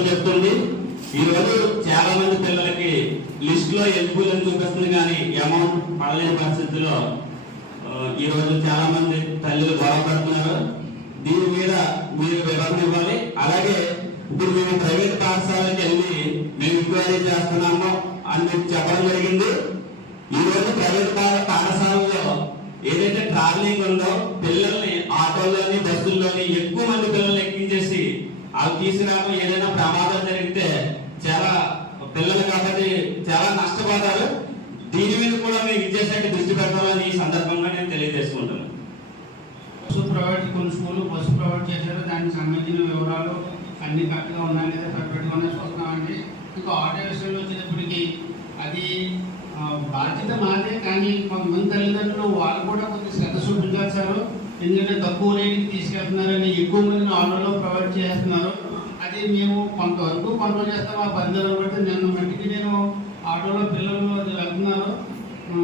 ప్రభుత్వం చెప్తుంది. ఈ రోజు చాలా మంది పిల్లలకి లిస్ట్ లో ఎలిజిబుల్ అని చూపిస్తుంది, కానీ అమౌంట్ పడలేని పరిస్థితుల్లో ఈ రోజు చాలా మంది తల్లులు గొడవపడుతున్నారు. దీని మీద మీరు వివరణ ఇవ్వాలి. అలాగే ఇప్పుడు మేము ప్రైవేట్ పాఠశాలకి వెళ్ళి మేము ఎంక్వైరీ చేస్తున్నాము అని చెప్పడం జరిగింది. ఈ రోజు ప్రైవేట్ పాఠశాలలో ఏదైతే ట్రావెలింగ్ ఉందో పిల్లల్ని ఆటోల్లోని బస్సుల్లోని ఎక్కువ మంది పిల్లల్ని ఎక్కించేసి అవి తీసుకురావడం, ఏదైనా ప్రమాదం జరిగితే చాలా పిల్లలు కాబట్టి చాలా నష్టపోతారు. దీని మీద కూడా మీరు విద్యాశాఖ దృష్టి పెట్టాలని ఈ సందర్భంగా నేను తెలియజేసుకుంటాను. బస్సు ప్రొవైడ్ కొన్ని స్కూళ్ళు బస్సు ప్రొవైడ్ చేశారు, దానికి సంబంధించిన వివరాలు అన్ని కరెక్ట్గా ఉన్నాయి లేదా పర్ఫెక్ట్గా ఉన్నాయి చూస్తున్నామండి. ఇంకా ఆటో విషయంలో వచ్చేటప్పటికి అది బాధ్యత మాదే, కానీ కొంతమంది తల్లిదండ్రులు వాళ్ళు కూడా కొంచెం శ్రద్ధ చూపించాలి సార్. ఎందుకంటే తక్కువ రేటుకి తీసుకెళ్తున్నారని ఎక్కువ మందిని ఆటోలో ప్రొవైడ్ చేస్తున్నారు. అది మేము కొంతవరకు కంట్రోల్ చేస్తాం. ఆ పరిధిలో బట్టి నిన్న మట్టికి నేను ఆటోలో పిల్లలు వెళ్తున్నారు,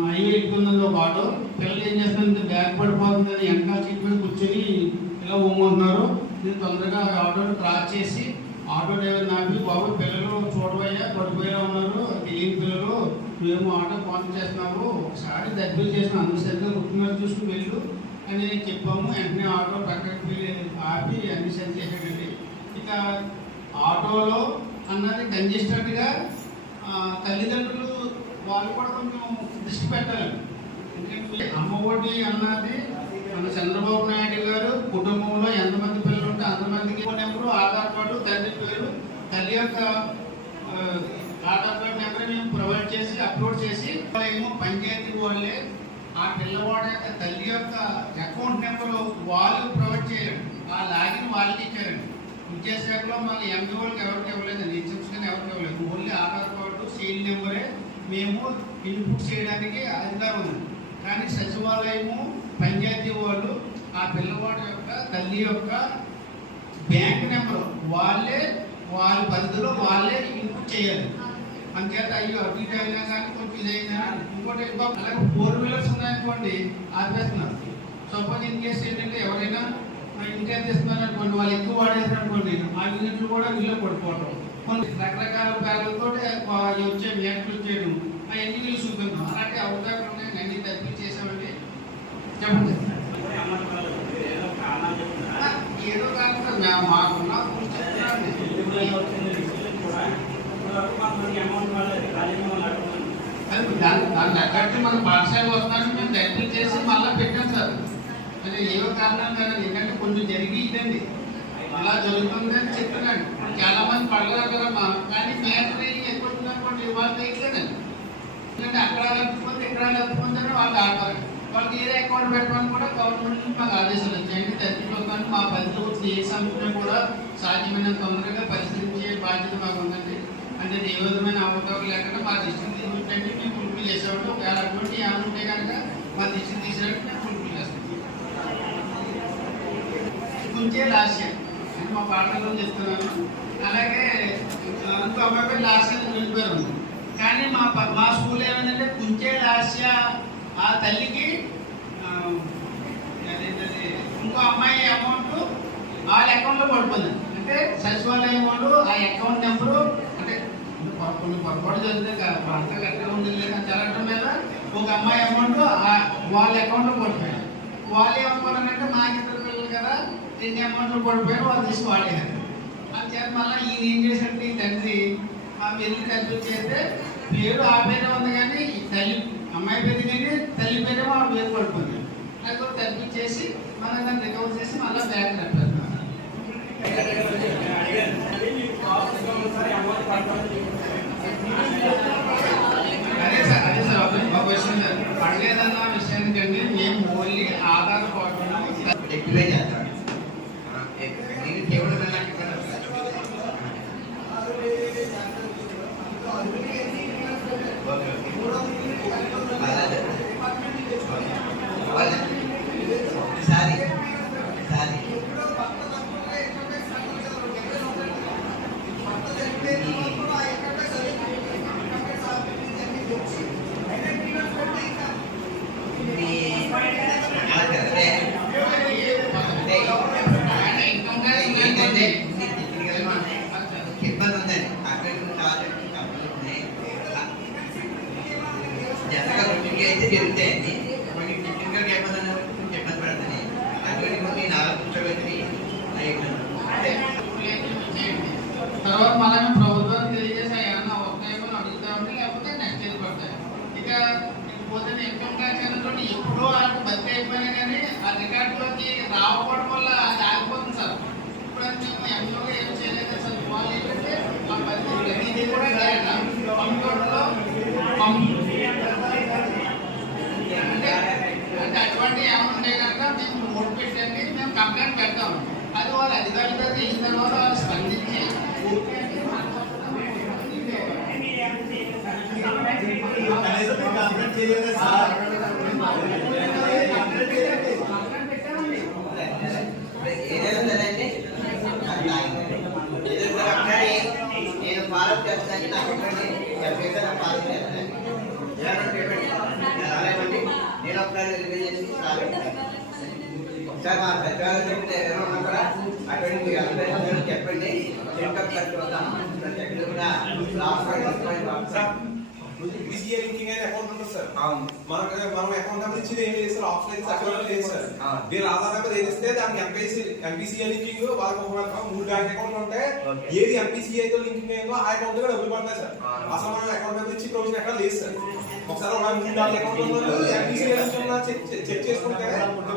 హైవే ఎక్కుతుందని ఒక ఆటో, పిల్లలు ఏం చేస్తున్నారంటే బ్యాగ్ పడిపోతుంది అని వెనకాల సీట్ మీద కూర్చొని ఇలా ఊమంటున్నారు. నేను తొందరగా ఆటోని క్రాస్ చేసి ఆటో డ్రైవర్ నాపి, బాబు పిల్లలు చూడబోయా పడిపోయేలా ఉన్నారు, తెలియని పిల్లలు, మేము ఆటో ఫోన్ చేస్తున్నాము, ఒకసారి దగ్గర చేసిన అందరూ సరిగ్గా గుర్తున్నారు చూసుకుని వెళ్ళు అని చెప్పాము. వెంటనే ఆటో పక్కకి ఆపి అన్ని సరి చేసాడండి. ఇక ఆటోలో అన్నది కంజెస్టెడ్గా తల్లిదండ్రులు వాళ్ళు కూడా కొంచెం దృష్టి పెట్టాలండి. ఎందుకంటే అమ్మఒడి అన్నది మన చంద్రబాబు నాయుడు గారు కుటుంబంలో ఎంతమంది పిల్లలు ఉంటే అంతమందికి నెంబరు, ఆధార్ కార్డు, తండ్రి పేరు, తల్లి యొక్క ఆధార్ కార్డు నెంబర్ మేము ప్రొవైడ్ చేసి అప్లోడ్ చేసి ఏమో పంచాయతీ వాళ్ళే ఆ పిల్లవాడి యొక్క తల్లి యొక్క అకౌంట్ నెంబరు వాళ్ళు ప్రొవైడ్ చేయాలండి. ఆ లాగిన్ వాళ్ళకి ఇచ్చారండి. విద్యాశాఖలో మళ్ళీ ఎంపీ వాళ్ళకి ఎవరికి ఇవ్వలేదండి, ఇన్స్ట్రక్షన్ ఎవరికి ఇవ్వలేదు. ఓన్లీ ఆధార్ కార్డు, సీల్ నెంబరే మేము ఇన్పుట్ చేయడానికి అధికారం ఉంది. కానీ సచివాలయము, పంచాయతీ వాళ్ళు ఆ పిల్లవాడి యొక్క తల్లి యొక్క బ్యాంక్ నెంబరు వాళ్ళే వాళ్ళ పరిధిలో వాళ్ళే ఇన్పుట్ చేయాలి. అంచేత అయ్యో అటు ఇటు అయినా కానీ కొంచెం ఇదైనా ఇంకోటి అలాగే 4 వీలర్స్ ఉన్నాయనుకోండి ఆపేస్తున్నారు. సపోజ్ ఇన్ కేసు ఏంటంటే ఎవరైనా ఇంటికి ఇస్తున్నారు అనుకోండి, వాళ్ళు ఎక్కువ వాడేసారు అనుకోండి, ఆ యూనిట్లు కూడా వీళ్ళు పడిపోవడం, కొన్ని రకరకాల బ్యాగులతో వచ్చే వ్యాఖ్యలు వచ్చేయడం, అవన్నీ వీళ్ళు చూపిద్దాం. అలాంటి అవకాశాలు ఉన్నాయి. అన్ని తగ్గి చేసామండి. చెప్పండి ఏదో కాకుండా మాకున్న దాన్ని తగ్గట్టు మన పాఠశాల వస్తున్నారని మేము దయచేసి చేసి మళ్ళీ పెట్టాం సార్. అది ఏవో కారణాలు కదా, ఎందుకంటే కొంచెం జరిగి ఇదండి అలా జరుగుతుందని చెప్తున్నాను. చాలా మంది పడలేదు కదా, కానీ మ్యాటర్ ఎక్కువ అనుకోండి వాళ్ళు వేయట్లేదండి. ఎందుకంటే అక్కడ లేకపోతే ఇక్కడ లేకపోతే వాళ్ళు ఆడతారు. వాళ్ళకి ఏదో అకౌంట్ పెట్టమని కూడా గవర్నమెంట్ నుంచి మాకు ఆదేశాలు వచ్చాయండి. తగ్గిపోతాను మా పరిధిలో వచ్చిన ఏ సమస్యను కూడా సాధ్యమైనంత తొందరగా పరిశీలించే బాధ్యత మాకు ఉందండి. అంటే ఏ విధమైన అవకాశం లేకుండా మా దృష్టిని తీసుకుంటే మేము పులుపులు చేసేవాడు. ఒకవేళ అటువంటి ఏమైనా ఉంటే కనుక మా దృష్టిని తీసేవాడు మేము పులుపులు చేస్తాం. కుంచే లాస్యం అని మా పాఠంలో చెప్తున్నాను. అలాగే ఇంకో అమ్మాయి లాస్యం నిలిపారు ఉంది. కానీ మా స్కూల్ ఏమైందంటే కుంచే లాస్య ఆ తల్లికి ఇంకో అమ్మాయి అమౌంట్ వాళ్ళ అకౌంట్లో పడిపోయింది. అంటే సచివాలయం వాళ్ళు ఆ అకౌంట్ నెంబరు అంటే కొన్ని పొరపాటు జరిగితే భర్త కరెక్ట్గా ఉండేది లేదా జరగడం మీద ఒక అమ్మాయి అమౌంట్ వాళ్ళ అకౌంట్లో పడిపోయారు. వాళ్ళు ఏమనుకోవాలంటే మాకు ఇద్దరు పిల్లలు కదా, 2 అమౌంట్లు పడిపోయారు, వాళ్ళు తీసి వాడేయారు. అని చేత మళ్ళీ ఈయన ఏం చేశారంటే ఈ తండ్రి ఆ వెళ్ళి కన్ఫ్యూజ్ చేస్తే పేరు ఆ పేరే ఉంది, కానీ తల్లి అమ్మాయి పేరు కానీ తల్లి పేరేమో ఆ పేరు పడిపోయింది. అది కూడా కన్ఫ్యూజ్ చేసి మనం దాన్ని రికవర్ చేసి మళ్ళీ బ్యాగ్ నడిపారు. అదే సార్ ఒక విషయం సార్, పడలేదన్న విషయానికండి మేము ఓన్లీ ఆధార్ కార్డు చేస్తాం. ఇబ్బంది ఉందండి. అక్కడ కావాలంటే కంపెనీలు ఉన్నాయి. జనరల్గా రొటీన్గా అయితే జరుగుతాయండి. కొన్ని టెక్నికల్గా ఇబ్బంది అన్నది కొంచెం ఇబ్బంది పడుతుంది. అటువంటి కొన్ని నాలుగు కూర్చోబెట్టి అంటే తర్వాత మళ్ళీ ప్రభుత్వానికి తెలియజేసి ఏమన్నా వస్తాయేమో అడుగుతామని, లేకపోతే నెక్స్ట్ ఇయర్ పడతాయి. ఇక పోతే ఇన్కమ్ ట్యాక్స్ అనేది ఎప్పుడో వాళ్ళకి బతికి అయిపోయినా కానీ ఆ రికార్డులోకి రావడం వల్ల అది ఆగిపోతుంది సార్. ఇప్పుడు మేము ఎంతో ఏం చేయలేదు సార్. వాళ్ళు ఏంటంటే ఆ ప్రతిదీ కూడా కంప్యూటర్లో అంటే అటువంటి ఏమైనా ఉంటే కనుక మేము నోట్ పెట్టండి, మేము కంప్లైంట్ పెడతాం. అది వాళ్ళు అధికారుల దగ్గర ఇచ్చిన తర్వాత వాళ్ళు స్పందించి ఏదేదంటే నేను ఫాలో చేస్తాను. నాకు ఫాలో చేస్తాను. నేను ఒకసారి రివ్యూ చేసి ఒకసారి మా పెద్దవాళ్ళు చెప్తే ఎవరన్నా కూడా అటువంటి మీరు అందరూ చెప్పండి. ఇన్కమ్ ఖర్చు వద్దాం ఎక్కడ కూడా ఈజీగా లింకింగ్ అయిన అకౌంట్ ఉంటుంది సార్. అవును. మనం అకౌంట్ నెంబర్ ఇచ్చి ఏం లేదు సార్. ఆప్షన్ అయితే అకౌంట్ లేదు సార్. మీరు ఆధార్ నెంబర్ ఏదిస్తే దానికి ఎంపీసీఐ లింకింగ్ వాళ్ళకి ఒక 3 బ్యాంక్ అకౌంట్లు ఉంటే ఏది ఎంపీసీఐ తో లింకింగ్ అయిందో ఆ అకౌంట్ కూడా డబ్బులు పడతాయి సార్. అసలు మనం అకౌంట్ నెంబర్ ఇచ్చి ప్రొవిజన్ ఎక్కడ లేదు సార్. ఒకసారి 3-4 అకౌంట్ ఎంపీసీఐ చెక్ చేసుకుంటే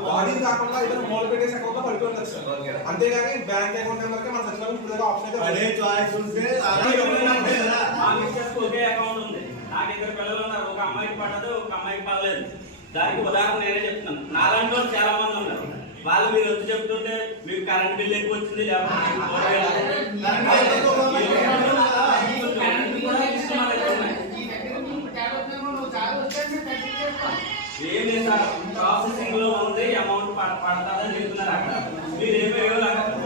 బాడీ కాకుండా ఏదైనా మూల పెట్టేసి అకౌంట్ లో పడిపోతుంది సార్. అంతేగాని బ్యాంక్ అకౌంట్ నెంబర్ కి మన సచివాలయం ఇప్పుడు ఆప్షన్ అయితే ఒకే అకౌంట్ ఉంది. నాకు 2 పిల్లలు ఉన్నారు. ఒక అమ్మాయికి పడదు, ఒక అమ్మాయికి పడలేదు. దానికి ఉదాహరణ నేనే చెప్తున్నాను. నాలాంటి వాళ్ళు చాలా మంది ఉన్నారు. వాళ్ళు మీరు వచ్చి చెప్తుంటే మీకు కరెంట్ బిల్ ఎక్కువ వచ్చింది, ఏం లేదు సార్. ప్రాసెసింగ్ లో ఉంది, అమౌంట్ పడతాదని చెప్తున్నారు. అక్కడ మీరు ఏమో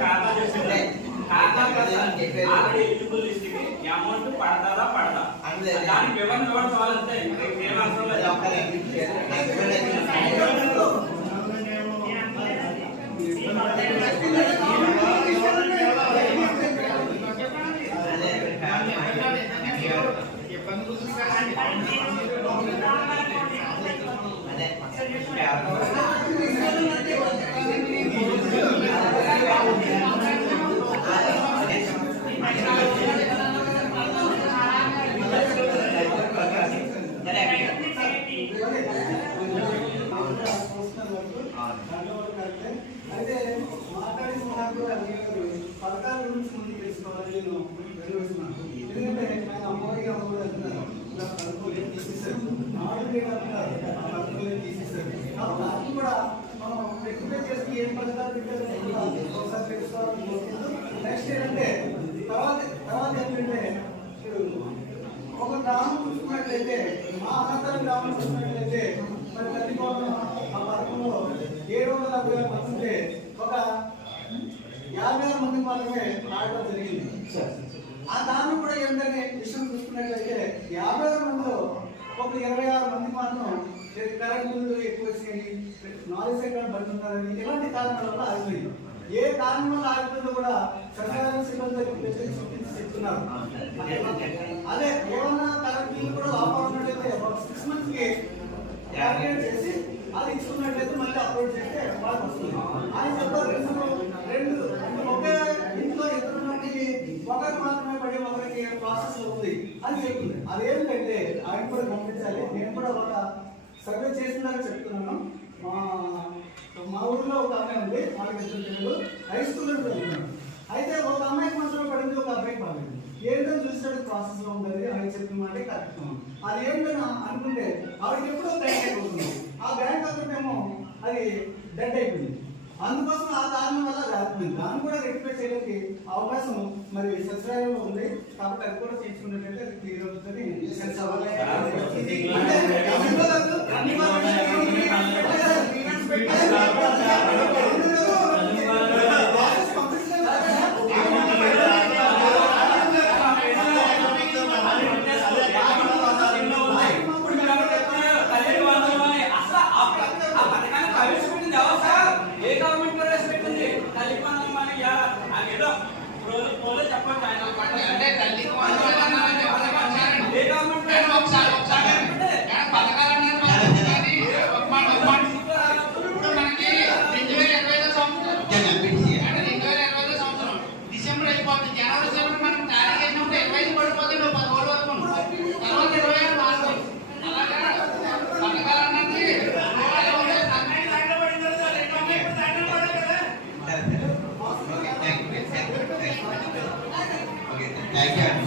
కారణాలు చెప్తున్నారు. ఎలిజిబుల్ లిస్ట్ కి అమౌంట్ పడతాదా పడదా దానికి వివరణ ఇవ్వడం కావాలంటే ఏం అవసరం అయితే మాట్లాడిన నాకు పథకాల గురించి ముందు తెలుసుకోవాలని నేను వెలువడుతున్నాను. ఎందుకంటే ఆయన అమ్మవారికి అమ్మవారు అంటున్నారు, ఇలా పథకాలు తీసేశారు, పథకాలు తీసేశారు. కాబట్టి అది కూడా మనం రెక్టిఫై చేసి ఏం పథకాలు పెట్టారు ఒకసారి తెలుసుకోవాలని. నెక్స్ట్ ఏంటంటే తర్వాత ఏంటంటే ఒక గ్రామం చూసుకున్నట్లయితే మా అనంతరం గ్రామం చూసుకున్నట్లయితే మరి తల్లికోవడం ఆ పథకంలో 770 మంది ఉంటే ఒక 56 మంది మాత్రమే రావడం జరిగింది. ఆ దాన్ని కూడా ఏంటంటే విషయం చూసుకున్నట్లయితే 56 మందిలో ఒక 26 మంది మాత్రం కరెంట్ బిల్లు ఎక్కువ వచ్చేది, నాలెడ్జ్ ఎక్కడ పడుతున్నారని ఇలాంటి కారణాల వల్ల ఆగిపోయింది. ఏ కారణం వల్ల ఆగిపోయిందో కూడా సచివాలయ సిబ్బంది చెప్తున్నారు. అదే ఏమన్నా కరెంట్ బిల్లు కూడా ఆపడినట్లయితే 6 months కి క్యాలిక్యులేట్ చేసి అది ఇచ్చుకున్నట్లయితే మళ్ళీ అప్లోడ్ చేస్తే వాళ్ళకి వస్తుంది అని చెప్పారు. రెండు ఒకే ఇంట్లో 2 మందికి ఒకరికి మాత్రమే పడి ఒకరికి ప్రాసెస్ ఉంది అని చెప్తుంది. అదేంటంటే ఆయన కూడా గమనించాలి. నేను కూడా ఒక సర్వే చేసిందని చెప్తున్నాను. మా ఊర్లో ఒక అమ్మాయి ఉంది, 4 పిల్లలు హై స్కూల్లో చదువుతున్నాడు. అయితే ఒక అమ్మాయికి మాత్రం పడింది, ఒక అబ్బాయికి పడింది. ఏంటో చూసాడు ప్రాసెస్ లో ఉండదు అని చెప్పిన మాట కరెక్ట్. అది ఏంటని అనుకుంటే ఆవిడకి ఎప్పుడో బ్యాంక్ అయిపోతుంది. ఆ బ్యాంక్ అకౌంట్ ఏమో అది డెడ్ అయిపోయింది. అందుకోసం ఆ కారణం వల్ల రాకపోయింది. దాన్ని కూడా రెక్టిఫై చేయడానికి అవకాశం మరి సచివాలయంలో ఉంది. కాబట్టి అది కూడా చేసుకున్నట్లయితే అది క్లియర్ అవుతుంది. చెప్పండి ఆయన థ్యాంక్ యూ అండి.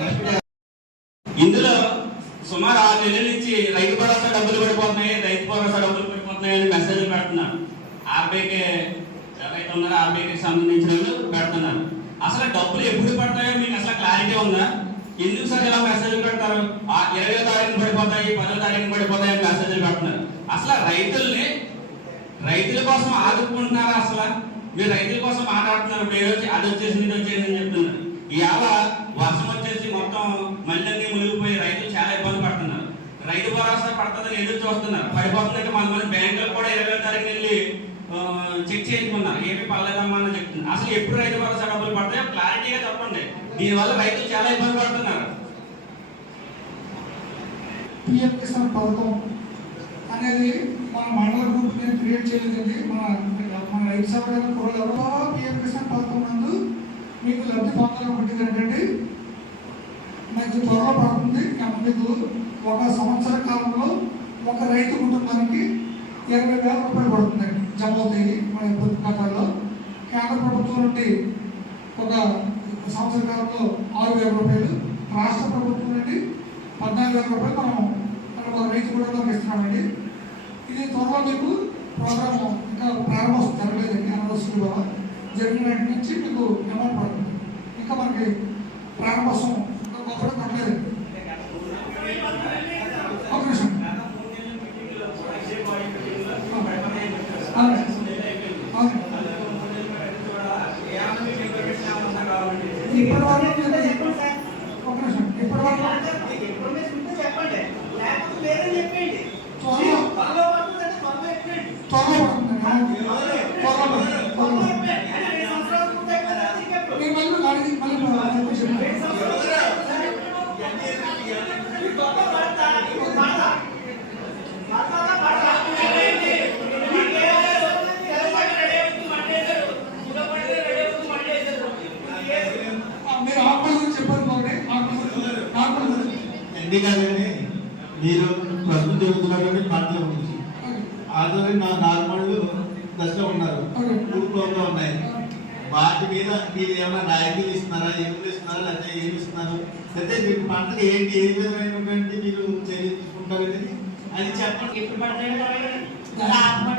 నెక్స్ట్ ఇందులో సుమారు 6 నెలల నుంచి రైతు భరోసా డబ్బులు పడిపోతున్నాయి, రైతు భరోసా డబ్బులు పడిపోతున్నాయి అని మెసేజ్లు పెడుతున్నారు. ఆర్బీఐకి ఎవరైతే ఉన్నారో ఆర్బీఐకి సంబంధించిన వాళ్ళు పెడుతున్నారు. అసలు డబ్బులు ఎప్పుడు పడతాయో మీకు అసలు క్లారిటీ ఉందా? ఎందుకు సార్ ఇలా మెసేజ్లు పెడతారు? 20వ తారీఖున పడిపోతాయి, 10వ తారీఖున పడిపోతాయి అని మెసేజ్లు పెడుతున్నారు. అసలు రైతుల కోసం ఆదుకుంటున్నారా? అసలు మీరు రైతుల కోసం మాట్లాడుతున్నారు. ఇప్పుడు ఏదో అది వచ్చేసింది ఇది వచ్చేసింది అని చెప్తున్నారు. ఇవాళ వర్షం వచ్చేసి మొత్తం మళ్ళీ మునిగిపోయి రైతులు చాలా ఇబ్బంది పడుతున్నారు. రైతు భరోసా పడుతుందని ఎదురు చూస్తున్నారు. పడిపోతుందంటే మన బ్యాంకులు కూడా 20వ తారీఖు వెళ్ళి చెక్ చేయించుకున్నారు. ఏమీ పర్లేదమ్మా అని చెప్తున్నారు. అసలు ఎప్పుడు రైతు భరోసా డబ్బులు పడతాయో క్లారిటీగా చెప్పండి. దీనివల్ల రైతులు చాలా ఇబ్బంది పడుతున్నారు. పిఎం కిసాన్ పథకం అనేది మన మండల గ్రూప్ నేను క్రియేట్ చేయలేదండి. మన రైతు సభ్యులు కూడా ఎవరో పిఎం కిసాన్ పథకం నందు మీకు లబ్ధి పొందాలనుకుంటుంది ఏంటంటే మీకు త్వరలో పడుతుంది. మీకు ఒక సంవత్సర కాలంలో ఒక రైతు కుటుంబానికి 20,000 రూపాయలు పడుతుందండి, జమ అవుతాయి మన పొదుపు ఖాతాలో. కేంద్ర ప్రభుత్వం నుండి ఒక సంవత్సర కాలంలో 6,000 రూపాయలు, రాష్ట్ర ప్రభుత్వం నుండి 14,000 రూపాయలు మనం ఒక రైతు కుటుంబానికి ఇస్తున్నామండి. ఇది త్వరలో మీకు ప్రోగ్రామ్ ఇంకా ప్రారంభం జరగలేదండి. అనవసరం ద్వారా జరిగిన నాటి నుంచి మీకు అమౌంట్ పడుతుంది. ఇంకా మనకి ప్రారంభోత్సవం గొప్పగా పడలేదండి. ఒక నిమిషం. ఇప్పటి వరకు ఒక నిమిషం. ఇప్పటి వరకు ఎందుకంటే మీరు ప్రస్తుతం చెబుతున్నారు పంటల గురించి ఆల్రెడీ నా నార్మల్ దశలో ఉన్నారు, ఊరుకోగా ఉన్నాయి. వాటి మీద మీరు ఏమైనా రాయితీలు ఇస్తున్నారా, ఎందుకు ఇస్తున్నారా, లేకపోతే ఏమి ఇస్తున్నారు, అయితే మీకు పంటలు ఏంటి, ఏ విధమైనటువంటి మీరు చర్య తీసుకుంటారు అనేది అది చెప్పండి. ఎప్పుడు పడతాయో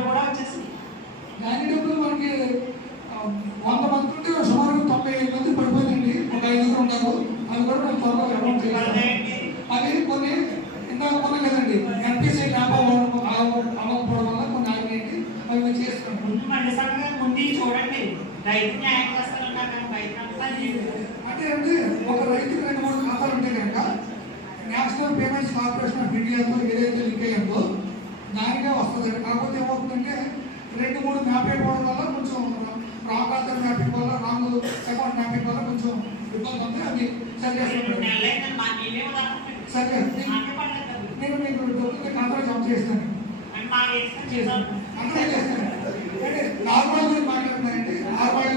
కూడా వచ్చేసింది. దాని డబ్బులు మనకి 100 మంది ఉంటే సుమారు 95 మంది పడిపోయిందండి. ఒక 5 ఉన్నారు. అది కూడా మనం త్వరగా అమౌంట్ చేయాలి. అది కొన్ని ఇందాక కొన్నాం కదండి, ఎన్పిసి ల్యాబ్ అవ్వకపోవడం వల్ల కొన్ని ఆగినాయండి. అవి మేము చేస్తున్నాం. ముందు మండి సంఘం ముందు చూడండి, రైతు న్యాయం చేస్తారన్నారు కానీ బయట అంటే ఒక రైతుకి 2-3 ఖాతాలు ఉంటే కనుక నేషనల్ పేమెంట్స్ కార్పొరేషన్ ఆఫ్ ఇండియాతో ఏదైతే లింక్ అయ్యిందో దానికే వస్తుందండి. కాకపోతే ఏమవుతుందంటే 2-3 మ్యాప్ అయిపోవడం వల్ల కొంచెం రాంగ్ ఖాతా మ్యాపింగ్ వల్ల, రాంగ్ అకౌంట్ మ్యాపింగ్ వల్ల కొంచెం ఇబ్బంది ఉంది. అది సరి చేస్తాను. సరే, నేను మీకు డబ్బులు ఖాతాలో జమ చేస్తాను. అందరూ చేస్తాను. అంటే నార్మల్ గురించి మాట్లాడుతున్నాయండి. నార్మల్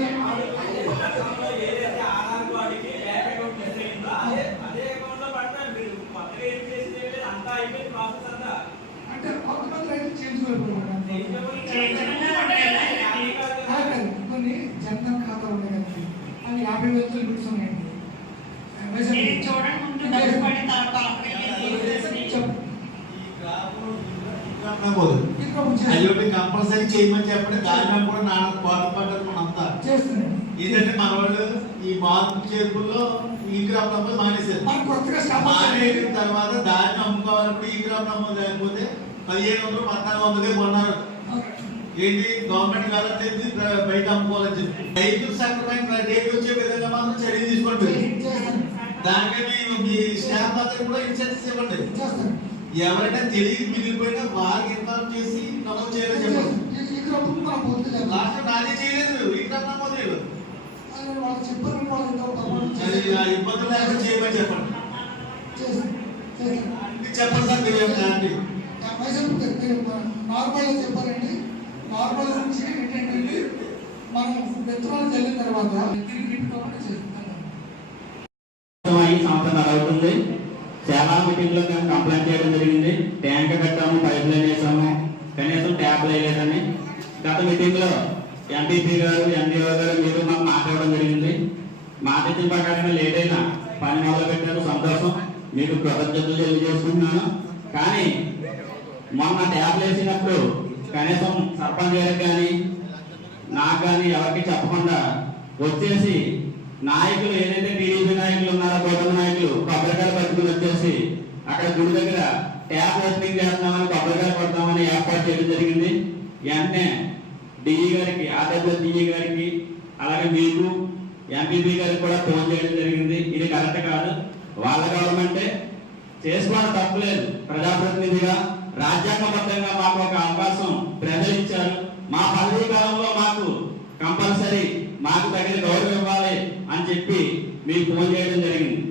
అంటే కొంతమంది రైతులు చేయించుకోలేకపోతున్నారు. కొన్ని జన్ధన్ ఖాతాలు ఉన్నాయి కదండి, అవి 50,000 లిమిట్స్ ఉన్నాయండి. చూడండి ముందు డబ్బు పడి తర్వాత అయ్యోటి కంపల్సరీ చేయమని చెప్పండి. దాని కూడా నా బాధపడ్డారు మనంతా చేస్తున్నాం. ఏంటంటే మన వాళ్ళు ఈ మార్పు చేర్పుల్లో ఈ గ్రామ నమోదు మానేశారు. మానేసిన తర్వాత దాన్ని అమ్ముకోవాలంటే ఈ గ్రామ నమోదు లేకపోతే 1,500-1,400 కొన్నారు. ఏంటి గవర్నమెంట్ కావాలని బయట అమ్ముకోవాలని చెప్పి రైతులు సక్రమైన రేటు వచ్చే విధంగా మాత్రం చర్య తీసుకోండి. దానికి మీ స్టాఫ్ అందరూ కూడా ఇన్సెంటివ్స్ ఇవ్వండి. ఎవరైనా తెలియదు మిగిలిపోయినా వారికి ఇన్ఫార్మ్ చేసి నమోదు చేయాలని చెప్పండి. లాస్ట్ నాదే చేయలేదు, ఇక్కడ నమోదు చేయలేదు. ఇబ్బందులు లేకుండా చేయమని చెప్పండి. చెప్పండి సార్ మీరు ఏంటి నార్మల్గా చెప్పాలండి. నార్మల్ నుంచి ఏంటంటే మనం విత్తనాలు చల్లిన తర్వాత తిరిగి ఇంటికి చేస్తాం. సంవత్సరం అవుతుంది. చాలా మీటింగ్లో మేము కంప్లైంట్ చేయడం జరిగింది. ట్యాంక్ కట్టాము, పైప్ లైన్ వేసాము, కనీసం ట్యాప్ వేయలేదని. గత మీటింగ్లో ఎంపీపీ గారు, ఎండిఓ గారు మీరు మాకు మాట్లాడడం జరిగింది. మాట ఇచ్చిన ప్రకారంగా లేట్ అయినా పని మొదలు పెట్టారు, సంతోషం, మీకు కృతజ్ఞతలు తెలియజేసుకుంటున్నాను. కానీ మొన్న ట్యాబ్లు వేసినప్పుడు కనీసం సర్పంచ్ గారికి కానీ నాకు కానీ ఎవరికి చెప్పకుండా వచ్చేసి నాయకులు ఏదైతే టీడీపీ నాయకులు ఉన్నారో గౌతమ నాయకులు కొబ్బరికాయలు పట్టుకుని వచ్చేసి అక్కడ గుడి దగ్గర ట్యాప్ ఓపెనింగ్ చేస్తున్నామని కొబ్బరికాయలు పడతామని ఏర్పాటు చేయడం జరిగింది. వెంటనే డిఈ గారికి, ఆర్డబ్ల్యూఎస్ డిఈ గారికి, అలాగే మీకు ఎంపీపీ గారికి కూడా ఫోన్ చేయడం జరిగింది. ఇది కరెక్ట్ కాదు, వాళ్ళ గవర్నమెంటే చేసుకోవడం తప్పులేదు. ప్రజాప్రతినిధిగా రాజ్యాంగబద్ధంగా మాకు ఒక అవకాశం ప్రజలు ఇచ్చారు. మా పదవీ కాలంలో మాకు కంపల్సరీ మాకు తగిన గౌరవం ఇవ్వాలి అని చెప్పి మీకు ఫోన్ చేయడం జరిగింది.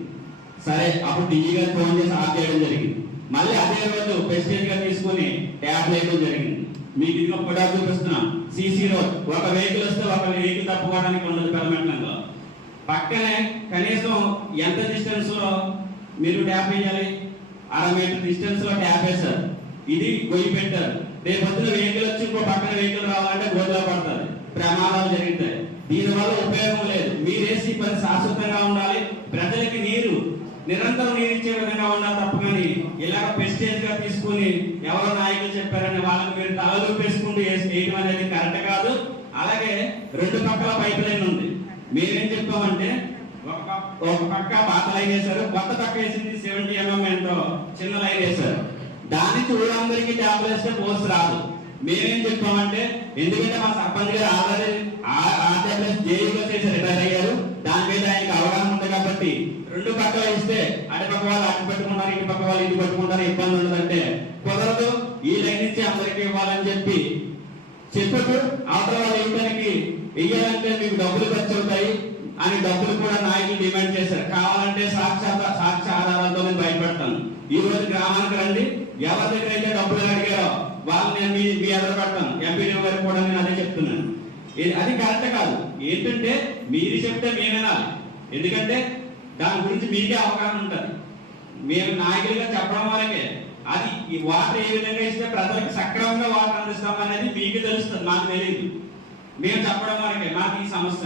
సరే, అప్పుడు డిఈ గారు ఫోన్ చేసి ఆఫ్ చేయడం జరిగింది. మళ్ళీ అదే రోజు ప్రెసిడెంట్ గా తీసుకుని ట్యాప్ వేయడం జరిగింది. మీకు ఇదిగో కూడా చూపిస్తున్నాం. సిసి రోడ్, ఒక వెహికల్ వస్తే ఒక వెహికల్ తప్పుకోవడానికి ఉండదు. పెరమెట్లలో పక్కనే కనీసం ఎంత డిస్టెన్స్ లో మీరు ట్యాప్ వేయాలి? 60 మీటర్ డిస్టెన్స్ లో ట్యాప్ వేశారు. ఇది గొయ్యి పెట్టారు. రేపు పొద్దున వెహికల్ వచ్చి ఇంకో పక్కన వెహికల్ రావాలంటే గోతులో పడుతుంది, ప్రమాదాలు జరుగుతాయి. దీనివల్ల ఉపయోగం లేదు. మీరేసి పని శాశ్వతంగా ఉండాలి. ప్రజలకి నీరు నిరంతరం నీరు ఇచ్చే విధంగా ఉండాలి తప్ప కానీ ఇలాగ ప్రెస్టేజ్ గా తీసుకుని ఎవరో నాయకులు చెప్పారని వాళ్ళకి మీరు తలలు వేసుకుంటూ వేయడం అనేది కరెక్ట్ కాదు. అలాగే రెండు పక్కల పైప్ లైన్ ఉంది. మీరేం చెప్పామంటే ఒక పక్క పాత లైన్ వేశారు, కొత్త పక్క వేసింది 70 mm ఎంతో చిన్న లైన్ వేశారు. దాన్ని చూడడానికి ట్యాప్ వేస్తే పోస్ట్ రాదు. మేమేం చెప్పామంటే, ఎందుకంటే మా సర్పంచ్ గారు ఆల్రెడీ ఆర్డబ్ల్యూఎస్ జేఈగా చేసి రిటైర్ అయ్యారు, దాని మీద ఆయనకి అవగాహన ఉంది కాబట్టి రెండు పక్కల ఇస్తే అటు పక్క వాళ్ళు అటు పెట్టుకుంటారు, ఇటు పక్క వాళ్ళు ఇటు పెట్టుకుంటారు, ఇబ్బంది ఉండదంటే కుదరదు, ఈ లైన్ నుంచి అందరికి ఇవ్వాలని చెప్పి చెప్పు అవతల వాళ్ళు ఇవ్వడానికి వెయ్యాలంటే మీకు డబ్బులు ఖర్చు అవుతాయి అని డబ్బులు కూడా నాయకులు డిమాండ్ చేశారు. కావాలంటే సాక్ష్య ఆధారాలతో నేను బయటపెడతాను. ఈ రోజు గ్రామానికి రండి, ఎవరి దగ్గర అయితే డబ్బులు అడిగారో వాళ్ళని నేను మీ ఎదురు పెడతాను. ఎంపీడీ గారికి కూడా నేను అదే చెప్తున్నాను. అది కరెక్ట్ కాదు. ఏంటంటే మీరు చెప్తే మేము వినాలి, ఎందుకంటే దాని గురించి మీకే అవగాహన ఉంటుంది. మేము నాయకులుగా చెప్పడం వరకే. అది ఈ వాటర్ ఏ విధంగా ఇస్తే ప్రజలకు సక్రమంగా వాటర్ అందిస్తాం అనేది మీకు తెలుస్తుంది, మాకు తెలియదు. మేము చెప్పడం వరకే మాకు ఈ సమస్య.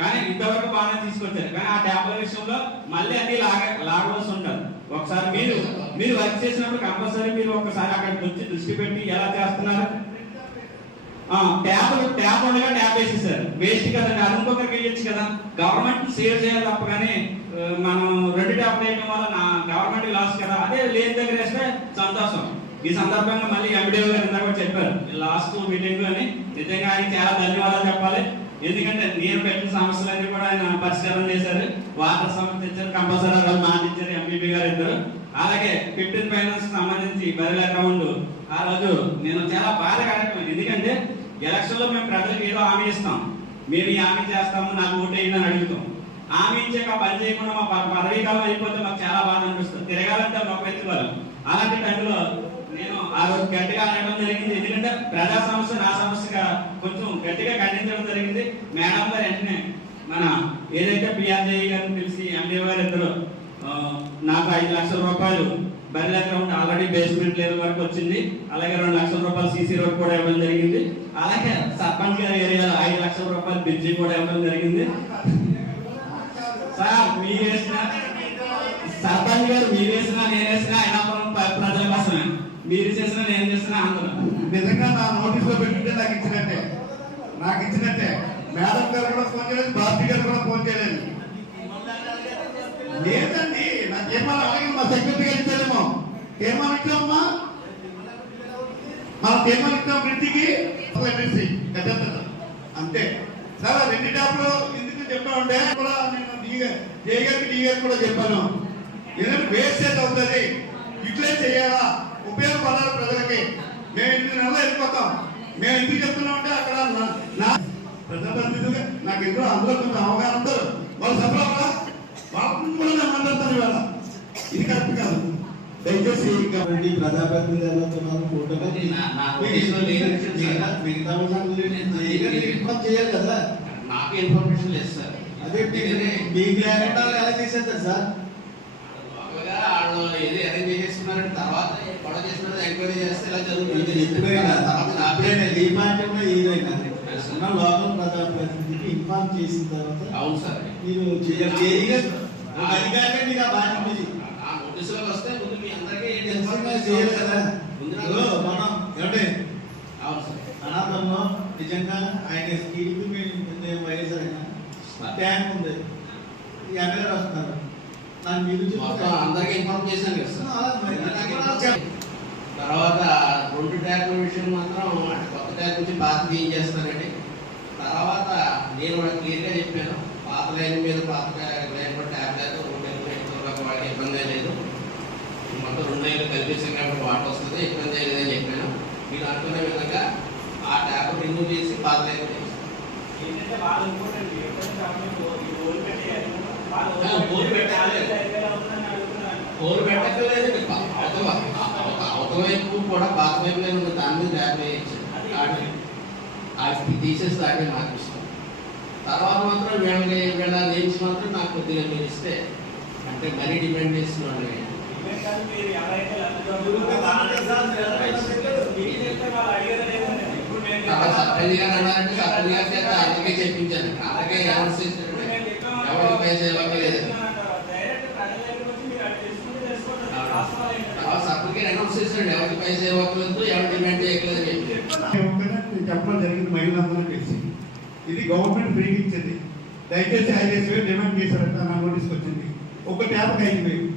కానీ ఇంతవరకు బాగానే తీసుకొచ్చారు. కానీ ఆ ట్యాబ్ల విషయంలో మళ్ళీ అన్ని లాగవలసి ఉంటుంది. ఒకసారి మీరు వర్క్ చేసినప్పుడు కంపల్సరీ మీరు ఒకసారి అక్కడికి వచ్చి దృష్టి పెట్టి ఎలా చేస్తున్నారు. ట్యాప్ ఉండగా ట్యాప్ వేసేసారు, వేస్ట్ కదండి. అది ఇంకొకరికి వేయచ్చు కదా. గవర్నమెంట్ సేవ్ చేయాలి తప్ప కానీ మనం రెండు ట్యాప్ వేయడం వల్ల గవర్నమెంట్ లాస్ కదా. అదే లేని దగ్గర వేస్తే సంతోషం. ఈ సందర్భంగా మళ్ళీ ఎంపీడీ గారు ఇందాక చెప్పారు లాస్ట్ మీటింగ్ అని, నిజంగా ఆయన చాలా ధన్యవాదాలు చెప్పాలి. ఎందుకంటే నీరు పెట్టిన సమస్యలన్నీ కూడా ఆయన పరిష్కారం చేశారు. వాటర్ సమస్య తెచ్చారు, కంపల్సరీ వాళ్ళు మాటిచ్చారు ఎంపీపీ గారు ఇద్దరు. అలాగే 15 ఫైనాన్స్ సంబంధించి బదిలీ అకౌంట్ ఆ రోజు నేను చాలా బాధకరమైంది. ఎందుకంటే ఎలక్షన్ లో మేము ప్రజలకు ఏదో హామీ ఇస్తాం, మేము ఈ హామీ చేస్తాము, నాకు ఓటేయండి అని అడుగుతాం. హామీ ఇచ్చాక పని చేయకుండా మా పదవీ కాలం అయిపోతే మాకు చాలా బాధ అనిపిస్తుంది. తిరగాలంటే మాకు ఎత్తుకోవాలి. అలాంటి టైంలో నేను ఆ రోజు గట్టిగా అనడం జరిగింది. ఎందుకంటే ప్రజా సమస్య నా సమస్యగా కొంచెం గట్టిగా ఖండించడం జరిగింది. మేడం గారు వెంటనే మన ఏదైతే పిఆర్జీ గారిని పిలిచి ఎంపీ గారు ఇద్దరు నాకు 5 లక్షల రూపాయలు బరిలే గ్రౌండ్ ఆల్రెడీ బేస్మెంట్ లెవెల్ వరకు వచ్చింది. అలాగే 2 లక్షల రూపాయలు సీసీ రోడ్ కూడా ఇవ్వడం జరిగింది. అలాగే సర్పంచ్ గారి ఏరియాలో 5 లక్షల రూపాయలు బ్రిడ్జి కూడా ఇవ్వడం జరిగింది. సార్ మీరు వేసిన సర్పంచ్ గారు మీరు వేసినా నేను వేసినా అయినాపురం ప్రజల కోసమే, మీరు చేసినా నేను చేసినా అందరూ నిజంగా నా నోటీస్ లో పెట్టుంటే నాకు ఇచ్చినట్టే మేడం గారు కూడా ఫోన్ చేయలేదు, బాబీ గారు కూడా ఫోన్ చేయలేదు. లేదండి, నా తీర్మానం అలాగే మా సెక్రటరీ గారు ఇచ్చారేమో. తీర్మానం ఇచ్చామమ్మా, మన తీర్మానం ఇచ్చాం బ్రిడ్జికి అంతే. సార్ రెండు ట్యాప్లు ఎందుకు చెప్పామంటే కూడా నేను జే గారికి కూడా చెప్పాను, ఏదైనా వేస్టేజ్ అవుతుంది, యూటిలైజ్ చేయాలా, ఉపయోగపడాలి ప్రజలకి. మేము 8 నెలలు వెళ్ళిపోతాం. మేము ఎందుకు చెప్తున్నామంటే అక్కడ నా ప్రజాప్రతినిధులుగా నాకు ఎందుకు అందులో కొంచెం అవగాహన ఉంటారు. వాళ్ళు సఫలం వాళ్ళని కూడా నేను మాట్లాడతాను ఇవాళ. ఇది కరెక్ట్ కాదు. దయచేసి ప్రజాప్రతినిధి చేయాలి కదా. నాకు ఇన్ఫర్మేషన్ లేదు సార్. అదే మీకు లేకుండా ఎలా చేసేస్తారు సార్? వాళ్ళు ఏది అరేంజ్ చేసేస్తున్నారంటే తర్వాత గొడవ చేస్తున్నారు, ఎంక్వైరీ చేస్తే ఇలా జరుగుతుంది. ఉన్న లోకల్ ప్రజాప్రతినిధికి ఇన్ఫార్మ్ చేసిన తర్వాత అవును సార్. మీరు చేయాలి. అది కాక మీరు ఆ బాధ్యత మీది. ఆ నోటీసులకు వస్తే ముందు మీ అందరికీ ఇన్ఫార్మ్ చేయాలి కదా. ముందు మనం ఏమంటే అవును సార్. అనాథంలో నిజంగా ఆయన స్కీమ్ మేము వైఎస్ఆర్ అయినా ట్యాంక్ ఉంది. ఈ ఎమ్మెల్యేలు వస్తున్నారు. దాని మీరు మొత్తం అందరికీ ఇన్ఫార్మ్ చేశాను కదా సార్. తర్వాత 2 ట్యాబ్ల విషయం మాత్రం అంటే కొత్త ట్యాబ్ నుంచి పాత తీయించేస్తానండి. తర్వాత నేను వాళ్ళకి క్లియర్గా చెప్పాను, పాత లైన్ మీద పాత లైన్ కూడా ట్యాబ్ లేదు, 2 వాళ్ళకి ఇబ్బంది లేదు, మొత్తం 2 లైన్లు కల్పించాం కాబట్టి వాటర్ వస్తుంది, ఇబ్బంది లేదని చెప్పాను. మీరు అనుకునే విధంగా ఆ ట్యాబ్ రిమూవ్ చేసి పాత లైన్ బోర్ పెట్టలేదు. అవతలవైపు కూడా పాత వైపు ఉన్న దాని మీద ట్యాబ్ వేయించాను, తీసేసి దాన్ని మార్పిస్తాం. తర్వాత మాత్రం వీళ్ళ నేమ్స్ మాత్రం నాకు కొద్దిగా మీరు ఇస్తే, అంటే మరీ డిమాండ్ చేస్తున్నాను. సర్పంచ్ గారు అన్నారంటే సర్పంచ్ గారి చేత అందుకే చెప్పించాను. అలాగే ఎవరికి పే చేయాలి లేదు. సర్పంచ్ గారు అనౌన్స్ చేస్తాడు ఎవరికి పే చేయవద్దు, ఎవరు డిమాండ్ చేయగలదని చెప్పి చెప్పడం జరిగింది. మహిళలందరూ కలిసి ఇది గవర్నమెంట్ ఫ్రీగా ఇచ్చింది. దయచేసి 5,000 డిమాండ్ చేశారంట. నా నోటీస్కి వచ్చింది ఒక ట్యాబ్కి 5,000.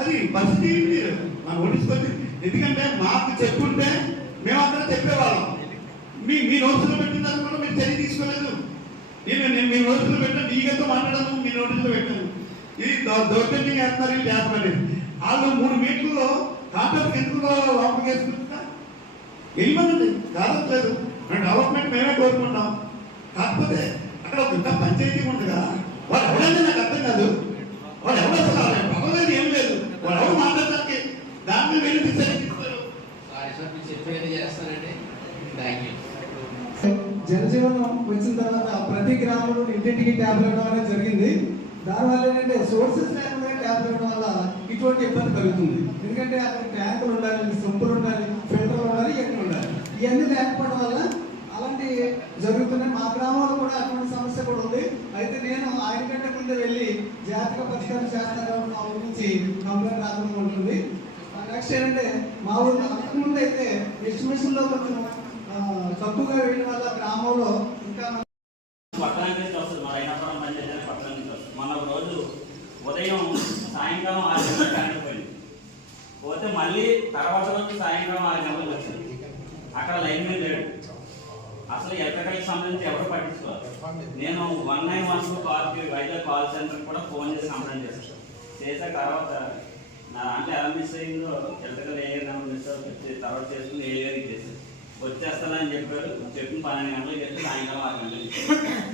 అది పరిస్థితి మీరు మా నోటీస్కి వచ్చింది. ఎందుకంటే మాకు చెప్పుంటే మేమందరం చెప్పేవాళ్ళం. మీ నోటీసులో పెట్టిన దాన్ని కూడా మీరు చర్య తీసుకోలేదు. నేను మీ నోటీసులో పెట్టాను, ఈగతో మాట్లాడాను, మీ నోటీసులో పెట్టాను. ఇది దౌర్జన్యంగా వేస్తున్నారు ఈ ట్యాబ్ అనేది. వాళ్ళు 3 మీటర్లో కాంట్రాక్ట్ ఎందుకు లోపలికి వేసుకుంటున్నా వెళ్ళిపోతుంది. కాదట్లేదు, మన డెవలప్మెంట్ మేమే కోరుకుంటాం. కాకపోతే అక్కడ ఒక ఇంత పంచాయతీ ఉండగా వాళ్ళు ఎవరైనా నాకు అర్థం కాదు. వాళ్ళు ఎవరు అసలు పర్వాలేదు, ఏం లేదు, వాళ్ళు ఎవరు మాట్లాడడానికి దాని మీద వెళ్ళి తీసుకోరు. చెప్పేది చేస్తానండి. Thank you. జనజీవనం వచ్చిన తర్వాత ప్రతి గ్రామంలో ఇంటింటికి ట్యాబ్లు ఇవ్వడం అనేది జరిగింది. దానివల్ల ఏంటంటే సోర్సెస్ లేకుండా ట్యాబ్లు ఇవ్వడం వల్ల ఇటువంటి ఇబ్బంది కలుగుతుంది. ఎందుకంటే అక్కడ ట్యాంకులు ఉండాలి, సంపులు ఉండాలి, ఫిల్టర్లు ఉండాలి, ఇవన్నీ ఉండాలి. ఇవన్నీ లేకపోవడం వల్ల అలాంటి జరుగుతున్నాయి. మా గ్రామంలో కూడా అటువంటి సమస్య కూడా ఉంది. అయితే నేను ఆయన కంటే ముందే వెళ్ళి జాతీయ పరిష్కారం చేస్తాను మా ఊరి నుంచి కంప్లైంట్ రాకుండా ఉంటుంది. నెక్స్ట్ ఏంటంటే మా ఊళ్ళో అంతకుముందు అయితే ఎస్టిమేషన్ లో కొంచెం తక్కువగా వేయడం వల్ల గ్రామంలో ఇంకా పట్టణం నుంచి వస్తుంది. మన అయినపురం పంచాయతీ పట్టణం నుంచి వస్తుంది. మన రోజు ఉదయం సాయంకాలం 6 గంటలకు కరెంట్ పోయింది. పోతే మళ్ళీ తర్వాత రోజు సాయంకాలం 6 గంటలకు వచ్చింది. అక్కడ లైన్ మీద లేడు. అసలు ఎలక్ట్రికల్కి సంబంధించి ఎవరు పట్టించుకోవాలి. నేను 191 కాల్కి వైజాగ్ కాల్ సెంటర్కి కూడా ఫోన్ చేసి కంప్లైంట్ చేశాను. చేసిన తర్వాత నా దాంట్లో ఎలా మిస్ అయిందో ఎలక్ట్రికల్ ఏ నెంబర్ మిస్ అవుతుంది తర్వాత చేసుకుని ఏరియాకి చేశాను. వచ్చేస్తానని చెప్పారు. చెప్పిన 12 గంటలకు చెప్తే సాయంకాలం 6 గంటలకు.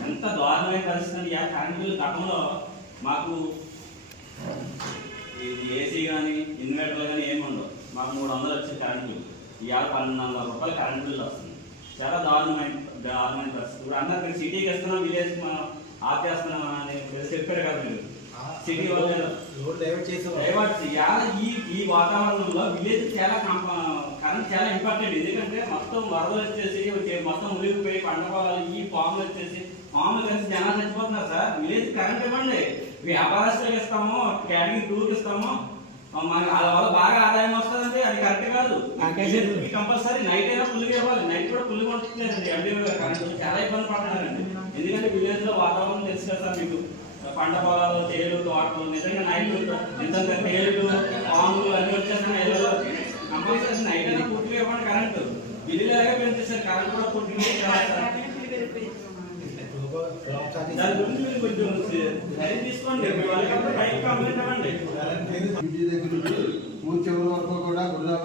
ఎంత దారుణమైన పరిస్థితి. కరెంట్ బిల్లు గతంలో మాకు ఏసీ కానీ ఇన్వర్టర్లు కానీ ఏమి ఉండవు. మాకు 300 వచ్చే కరెంట్ బిల్లు. ఇవాళ 1,200 రూపాయలు కరెంట్ బిల్లు వస్తుంది. చాలా దారుణమైన పరిస్థితి. ఇప్పుడు అందరు మీరు సిటీకి ఇస్తున్నాం, విలేజ్ మనం ఆపేస్తున్నాం అని చెప్పారు కదా మీరు. సిటీ వాళ్ళు ఈ వాతావరణంలో విలేజ్ చాలా కరెంట్ చాలా ఇంపార్టెంట్. ఎందుకంటే మొత్తం వరదలు వచ్చేసి మొత్తం మునిగిపోయి పంట పొలాలు ఈ పాములు వచ్చేసి పాములు కలిసి జనాలు చచ్చిపోతున్నారు సార్. విలేజ్ కరెంట్ ఇవ్వండి, వ్యాపారస్తులకు ఇస్తాము, కేటగిరీ 2కి ఇస్తాము, మనకి వాళ్ళ వల్ల బాగా ఆదాయం వస్తుందంటే అది కరెక్ట్ కాదు. కంపల్సరీ నైట్ అయినా ఫుల్గా ఇవ్వాలి. నైట్ కూడా ఫుల్గా ఉంటుందండి. ఎండి కరెంట్ చాలా ఇబ్బంది పడుతున్నారండి. ఎందుకంటే విలేజ్ లో వాతావరణం తెలుసు కదా సార్ మీకు. పంట పొలాలు, తేలు, తోటలు నిజంగా నైట్ నిజంగా తేలు, పాములు అన్ని వచ్చేస్తున్నాయి. కంపల్సరీ నైట్ అయినా పూర్తిగా ఇవ్వండి కరెంటు. బిల్లు ఎలాగే పెంచేస్తారు, కరెంట్ కూడా పూర్తిగా దాని గురించి మీరు కొంచెం తీసుకోండి. వాళ్ళకి కంప్లైంట్ ఇవ్వండి. ఊరి చివరి వరకు కూడా గురుదాం